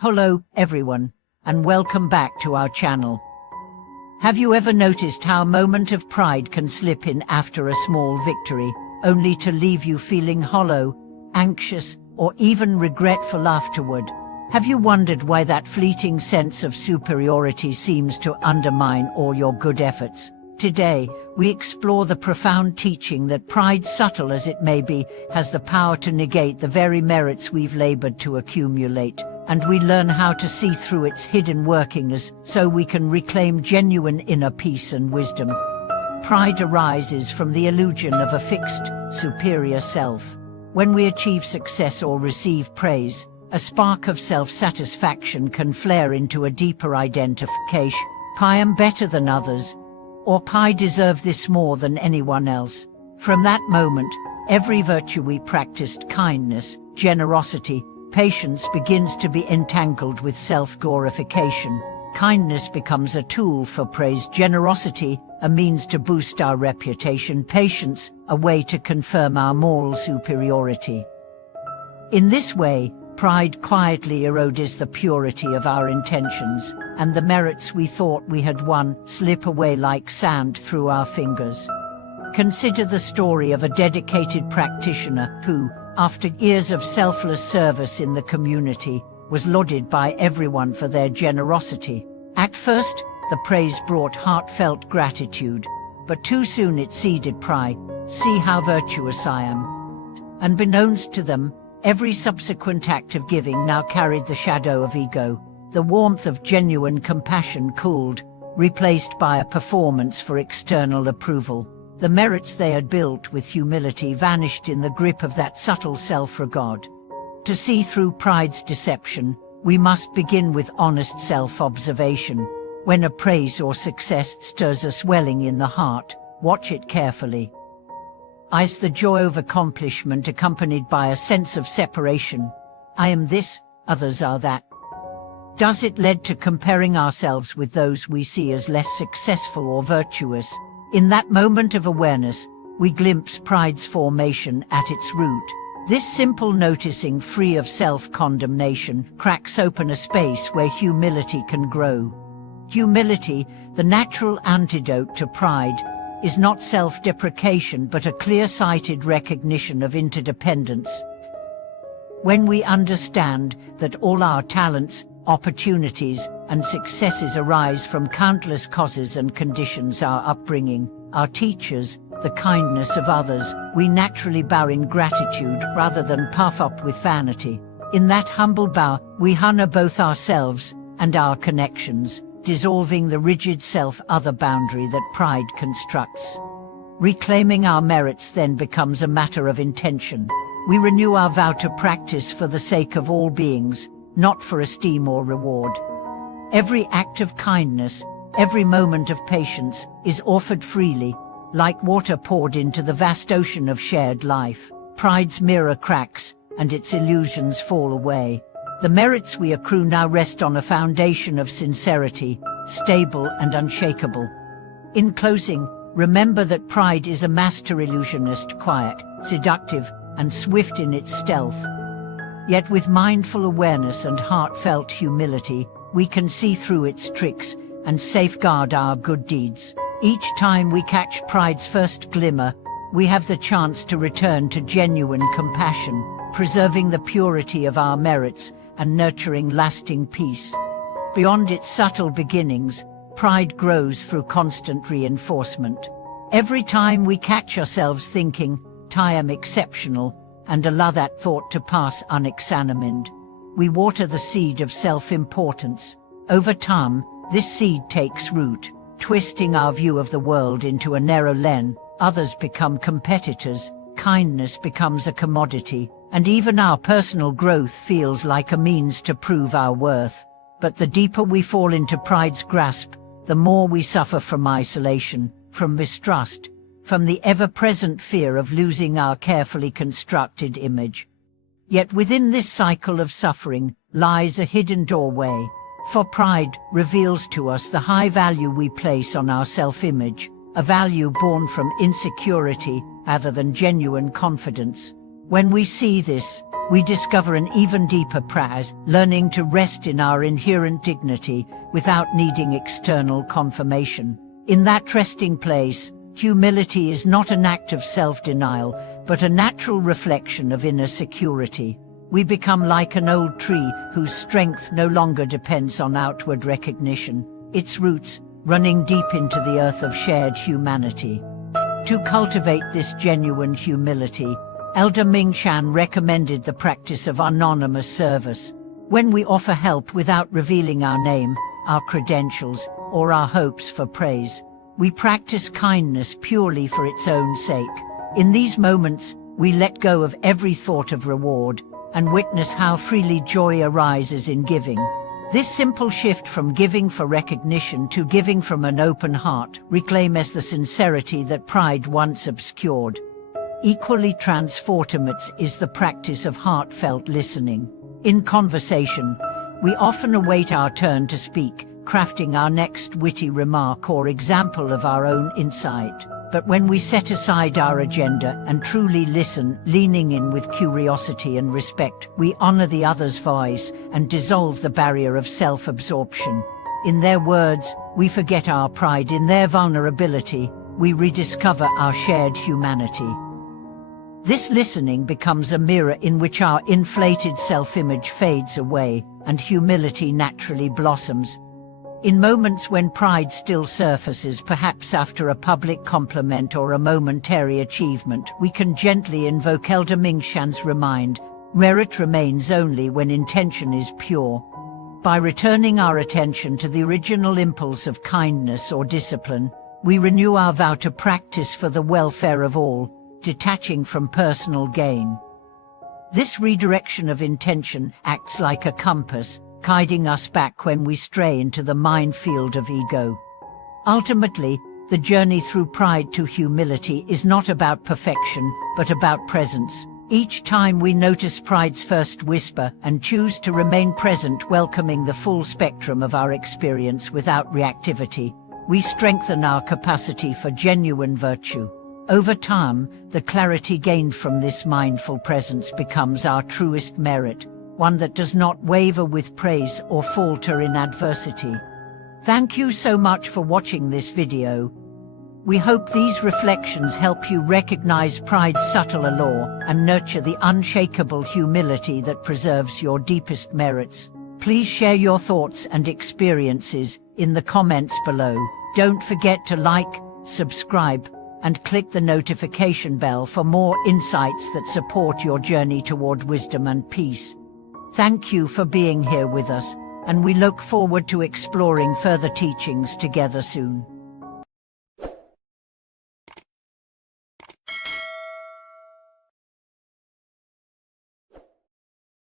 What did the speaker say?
Hello, everyone, and welcome back to our channel. Have you ever noticed how a moment of pride can slip in after a small victory, only to leave you feeling hollow, anxious, or even regretful afterward? Have you wondered why that fleeting sense of superiority seems to undermine all your good efforts? Today, we explore the profound teaching that pride, subtle as it may be, has the power to negate the very merits we've labored to accumulate. And we learn how to see through its hidden workings so we can reclaim genuine inner peace and wisdom. Pride arises from the illusion of a fixed, superior self. When we achieve success or receive praise, a spark of self-satisfaction can flare into a deeper identification. I am better than others, or I deserve this more than anyone else. From that moment, every virtue we practiced, kindness, generosity, patience, begins to be entangled with self-glorification. Kindness becomes a tool for praise, generosity a means to boost our reputation, patience a way to confirm our moral superiority. In this way, pride quietly erodes the purity of our intentions, and the merits we thought we had won slip away like sand through our fingers. Consider the story of a dedicated practitioner who, after years of selfless service in the community, was lauded by everyone for their generosity. At first, the praise brought heartfelt gratitude, but too soon it seeded pride. See how virtuous I am. Unbeknownst to them, every subsequent act of giving now carried the shadow of ego. The warmth of genuine compassion cooled, replaced by a performance for external approval. The merits they had built with humility vanished in the grip of that subtle self-regard. To see through pride's deception, we must begin with honest self-observation. When a praise or success stirs a swelling in the heart, watch it carefully. Is the joy of accomplishment accompanied by a sense of separation? I am this, others are that. Does it lead to comparing ourselves with those we see as less successful or virtuous? In that moment of awareness, we glimpse pride's formation at its root. This simple noticing, free of self-condemnation, cracks open a space where humility can grow. Humility, the natural antidote to pride, is not self-deprecation but a clear-sighted recognition of interdependence. When we understand that all our talents, opportunities, and successes arise from countless causes and conditions, our upbringing, our teachers, the kindness of others, we naturally bow in gratitude rather than puff up with vanity. In that humble bow, we honor both ourselves and our connections, dissolving the rigid self-other boundary that pride constructs. Reclaiming our merits then becomes a matter of intention. We renew our vow to practice for the sake of all beings, not for esteem or reward. Every act of kindness, every moment of patience, is offered freely, like water poured into the vast ocean of shared life. Pride's mirror cracks, and its illusions fall away. The merits we accrue now rest on a foundation of sincerity, stable and unshakable. In closing, remember that pride is a master illusionist, quiet, seductive, and swift in its stealth. Yet with mindful awareness and heartfelt humility, we can see through its tricks and safeguard our good deeds. Each time we catch pride's first glimmer, we have the chance to return to genuine compassion, preserving the purity of our merits and nurturing lasting peace. Beyond its subtle beginnings, pride grows through constant reinforcement. Every time we catch ourselves thinking, I am exceptional, and allow that thought to pass unexamined, we water the seed of self-importance. Over time, this seed takes root, twisting our view of the world into a narrow lens. Others become competitors, kindness becomes a commodity, and even our personal growth feels like a means to prove our worth. But the deeper we fall into pride's grasp, the more we suffer from isolation, from mistrust, from the ever-present fear of losing our carefully constructed image. Yet within this cycle of suffering lies a hidden doorway, for pride reveals to us the high value we place on our self-image, a value born from insecurity rather than genuine confidence. When we see this, we discover an even deeper pride, learning to rest in our inherent dignity without needing external confirmation. In that resting place, humility is not an act of self-denial, but a natural reflection of inner security. We become like an old tree whose strength no longer depends on outward recognition, its roots running deep into the earth of shared humanity. To cultivate this genuine humility, Elder Ming Shan recommended the practice of anonymous service. When we offer help without revealing our name, our credentials, or our hopes for praise, we practice kindness purely for its own sake. In these moments, we let go of every thought of reward and witness how freely joy arises in giving. This simple shift from giving for recognition to giving from an open heart reclaims the sincerity that pride once obscured. Equally transformative is the practice of heartfelt listening. In conversation, we often await our turn to speak, crafting our next witty remark or example of our own insight. But when we set aside our agenda and truly listen, leaning in with curiosity and respect, we honor the other's voice and dissolve the barrier of self-absorption. In their words, we forget our pride. In their vulnerability, we rediscover our shared humanity. This listening becomes a mirror in which our inflated self-image fades away and humility naturally blossoms. In moments when pride still surfaces, perhaps after a public compliment or a momentary achievement, we can gently invoke Elder Ming Shan's reminder, merit remains only when intention is pure. By returning our attention to the original impulse of kindness or discipline, we renew our vow to practice for the welfare of all, detaching from personal gain. This redirection of intention acts like a compass, guiding us back when we stray into the minefield of ego. Ultimately, the journey through pride to humility is not about perfection, but about presence. Each time we notice pride's first whisper and choose to remain present, welcoming the full spectrum of our experience without reactivity, we strengthen our capacity for genuine virtue. Over time, the clarity gained from this mindful presence becomes our truest merit, one that does not waver with praise or falter in adversity. Thank you so much for watching this video. We hope these reflections help you recognize pride's subtle allure and nurture the unshakable humility that preserves your deepest merits. Please share your thoughts and experiences in the comments below. Don't forget to like, subscribe, and click the notification bell for more insights that support your journey toward wisdom and peace. Thank you for being here with us, and we look forward to exploring further teachings together soon.